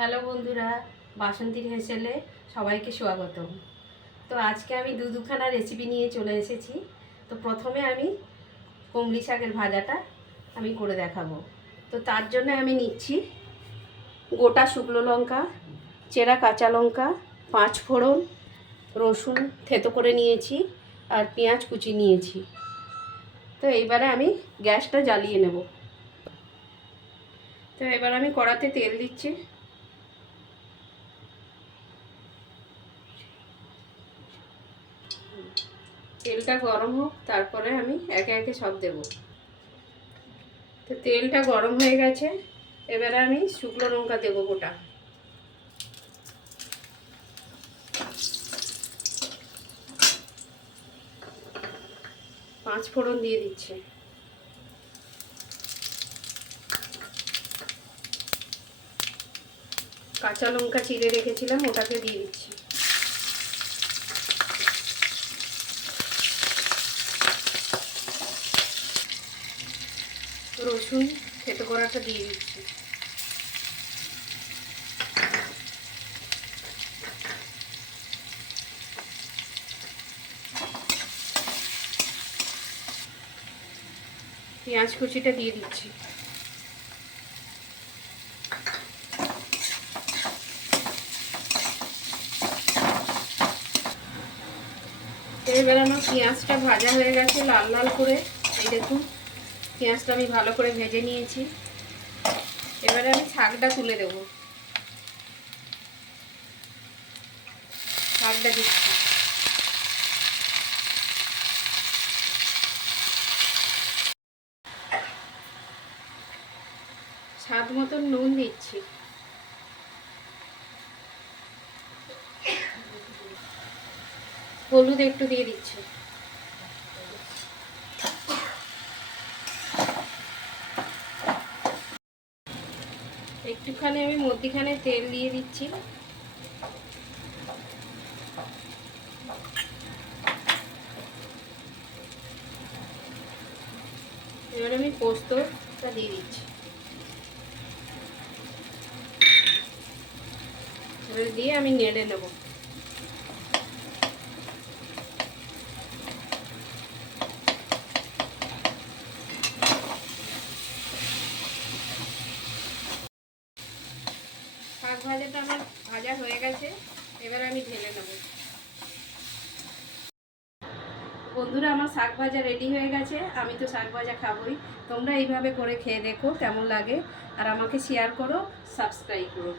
Hello বন্ধুরা, বাসন্তীর হেসেলে সবাইকে স্বাগতম। তো আজকে আমি দুখানা রেসিপি নিয়ে চলে এসেছি। তো প্রথমে আমি কুমড়ি শাকের ভাজাটা আমি করে দেখাবো। তো তার জন্য আমি নিচ্ছি গোটা শুকনো লঙ্কা, চেরা কাঁচা লঙ্কা, 5 ফোড়ন, রসুন থেতো করে নিয়েছি আর পেঁয়াজ কুচি নিয়েছি। তো এইবারে আমি গ্যাসটা জ্বালিয়ে নেব। তো এবার আমি কড়াতে তেল দিচ্ছি। তেলটা গরম হোক, তারপরে আমি একে একে সব দেব। তো তেলটা গরম হয়ে গেছে, এবারে আমি শুকনো লঙ্কা দেবো গোটা। পাঁচ ফোড়ন দিয়ে দিচ্ছি। কাঁচা লঙ্কা চিড়ে রেখেছিলাম, ওটাকে দিয়ে দিচ্ছি। রসুন থেতো করাটা দিয়ে দিচ্ছি। পেঁয়াজ কুচিটা দিয়ে দিচ্ছি। এবার আমার পেঁয়াজটা ভাজা হয়ে গেছে লাল লাল করে। এই দেখুন, পেঁয়াজটা আমি ভালো করে ভেজে নিয়েছি। এবারে আমি শাকটা তুলে দেব। শাকটা দিচ্ছি। স্বাদ মতন নুন দিচ্ছি। হলুদ একটু দিয়ে দিচ্ছি। একটুখানি আমি মধ্যিখানে তেল দিয়ে দিচ্ছি। এবার আমি পোস্তটা দিয়ে দিচ্ছি। এবার দিয়ে আমি নেড়ে নেব। শাক ভাজাটা আমার ভাজা হয়ে গেছে, এবার আমি ঢেলে নেব। বন্ধুরা, আমার শাক ভাজা রেডি হয়ে গেছে। আমি তো শাক ভাজা খাবই। তোমরা এইভাবে করে খেয়ে দেখো কেমন লাগে, আর আমাকে শেয়ার করো, সাবস্ক্রাইব করো।